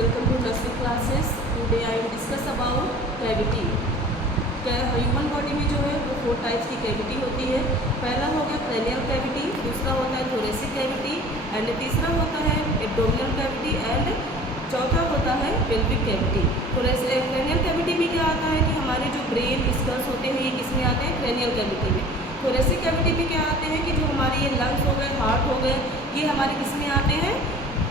welcome to nursery classes. Today I will discuss about cavity. Human body में जो है वो 4 टाइप्स की कैविटी होती है। पहला हो गया क्रेनियल कैविटी, दूसरा होता है थोरेसिक कैविटी एंड तीसरा होता है एब्डोमिनल कैविटी एंड चौथा होता है पेल्विक कैविटी। क्रेनियल कैविटी में क्या आता है कि हमारे जो ब्रेन स्कल्स होते हैं ये किसमें आते हैं, क्रेनियल कैविटी में। थोरेसिक कैविटी में क्या आते हैं कि जो हमारे ये लंग्स हो गए, हार्ट हो गए, ये हमारे किसमें आते हैं,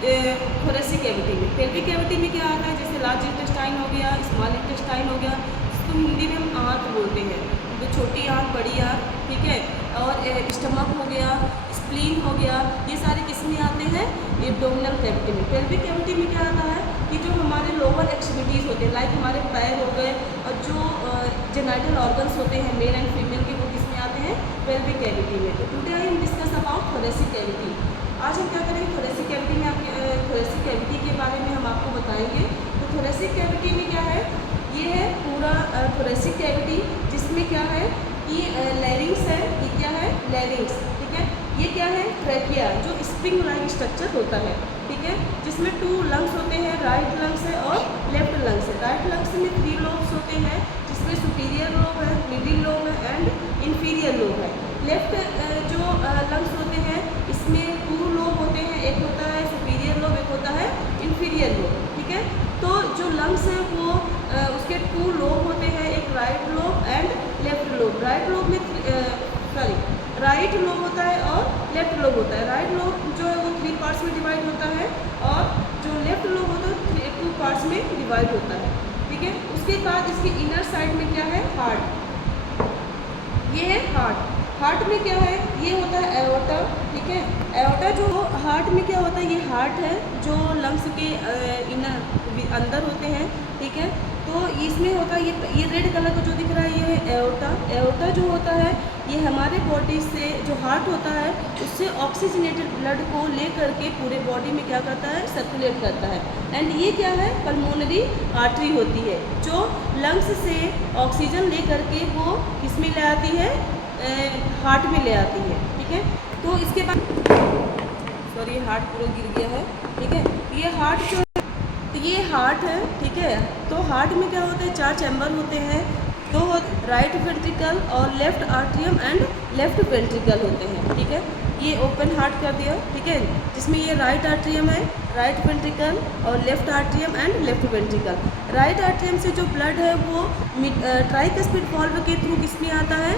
थोरेसिक कैविटी में। पेल्विक कैविटी में क्या आता है, जैसे लार्ज इंटेस्टाइन हो गया, स्मॉल इंटेस्टाइन हो गया, जिसको हिंदी में हम आंत बोलते हैं, जो छोटी आंत, बड़ी आंत, ठीक है, और स्टमक हो गया, स्प्लीन हो गया, ये सारे किसमें आते हैं, एब्डोमिनल कैविटी में। पेल्विक कैविटी में क्या आता है कि जो हमारे लोअर एक्सट्रीमिटीज़ होते हैं, लाइक हमारे पैर हो गए और जो जेनाइटल ऑर्गन्स होते हैं मेल एंड फीमेल के, वो किसमें आते हैं, पेल्विक कैविटी में। तो today I will discuss about thoracic cavity. आज हम क्या करेंगे, थोरेसिक कैविटी में आपके थोरेसिक कैविटी के बारे में हम आपको बताएंगे। तो थोरेसिक कैविटी में क्या है, ये है पूरा थोरेसिक कैविटी, जिसमें क्या है कि लैरिंग्स है, ये क्या है, लैरिंग्स, ठीक है। ये क्या है, ट्रैकिया, जो स्प्रिंग लाइक स्ट्रक्चर होता है, ठीक है, जिसमें 2 लंग्स होते हैं, राइट लंग्स है और लेफ्ट लंग्स है। राइट लंग्स में 3 लोब्स होते हैं, जिसमें सुपीरियर लोब है, मिडिल लोब है एंड इंफीरियर लोब है। लेफ्ट जो लंग्स होते हैं इसमें 2 लोब होते हैं, एक होता है सुपीरियर लोब, एक होता है इंफीरियर लोब, ठीक है। तो जो लंग्स हैं वो उसके 2 लोब होते हैं, एक right lobe and left lobe. Right lobe में राइट लोब होता है और लेफ्ट लोब होता है। राइट लोब जो है वो 3 पार्ट्स में डिवाइड होता है और जो लेफ्ट लोब होता है 2 पार्ट्स में डिवाइड होता है, ठीक है। उसके बाद इसकी इनर साइड में क्या है, हार्ट, ये है हार्ट। हार्ट में क्या है, ये होता है एओर्टा, ठीक है। एओर्टा जो हार्ट में क्या होता है, ये हार्ट है जो लंग्स के अंदर होते हैं, ठीक है। तो इसमें होता है ये रेड कलर का जो दिख रहा है, ये है एओर्टा। एओर्टा जो होता है ये हमारे बॉडी से, जो हार्ट होता है उससे ऑक्सीजनेटेड ब्लड को ले करके पूरे बॉडी में क्या करता है, सर्कुलेट करता है। एंड ये क्या है, पल्मोनरी आर्टरी होती है, जो लंग्स से ऑक्सीजन ले करके वो किसमें ले आती है, हार्ट में ले आती है, ठीक है। तो इसके बाद सॉरी हार्ट पूरा गिर गया है, ठीक है। ये हार्ट जो, तो ये हार्ट है, ठीक है। तो हार्ट में क्या होता है, 4 चैम्बर होते हैं, तो राइट वेंट्रिकल और left atrium and left ventricle होते हैं, ठीक है। ये ओपन हार्ट कर दिया, ठीक है, जिसमें ये राइट आर्ट्रियम है, राइट वेंट्रिकल और left atrium and left ventricle. Right atrium से जो ब्लड है वो ट्राइकस्पिड वाल्व के थ्रू किसमें आता है,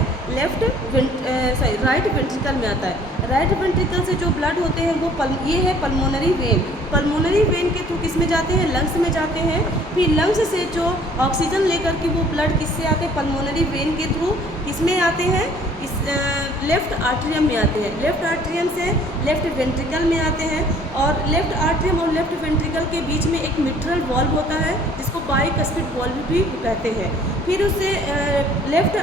राइट वेंट्रिकल में आता है। राइट वेंट्रिकल से जो ब्लड होते हैं वो ये है पल्मोनरी वेन। पल्मोनरी वेन के थ्रू किस में जाते हैं, लंग्स में जाते हैं। फिर लंग्स से जो ऑक्सीजन लेकर के वो ब्लड किससे आते हैं, पल्मोनरी वेन के थ्रू किसमें आते हैं, इस लेफ्ट आर्ट्रियम में आते हैं। लेफ्ट आर्ट्रियम से लेफ्ट वेंट्रिकल में आते हैं और लेफ्ट आर्ट्रियम और लेफ्ट वेंट्रिकल के बीच में एक मिट्रल वॉल्व होता है, जिसको बाइकस्पिड वॉल्व भी कहते हैं। फिर उससे लेफ्ट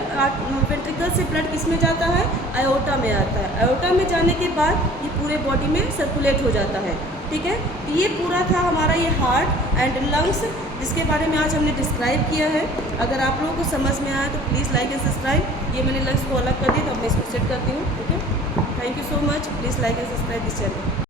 वेंट्रिकल से ब्लड किस में जाता है, आयोटा में आता है। आयोटा में जाने के बाद ये पूरे बॉडी में सर्कुलेट हो जाता है, ठीक है। तो ये पूरा था हमारा ये हार्ट एंड लंग्स, जिसके बारे में आज हमने डिस्क्राइब किया है। अगर आप लोगों को समझ में आया तो प्लीज़ लाइक एंड सब्सक्राइब। ये मैंने लंग्स को अलग कर दिया, तो अब मैं इसको सेट करती हूँ, ठीक है। Thank you so much, please like and subscribe this channel.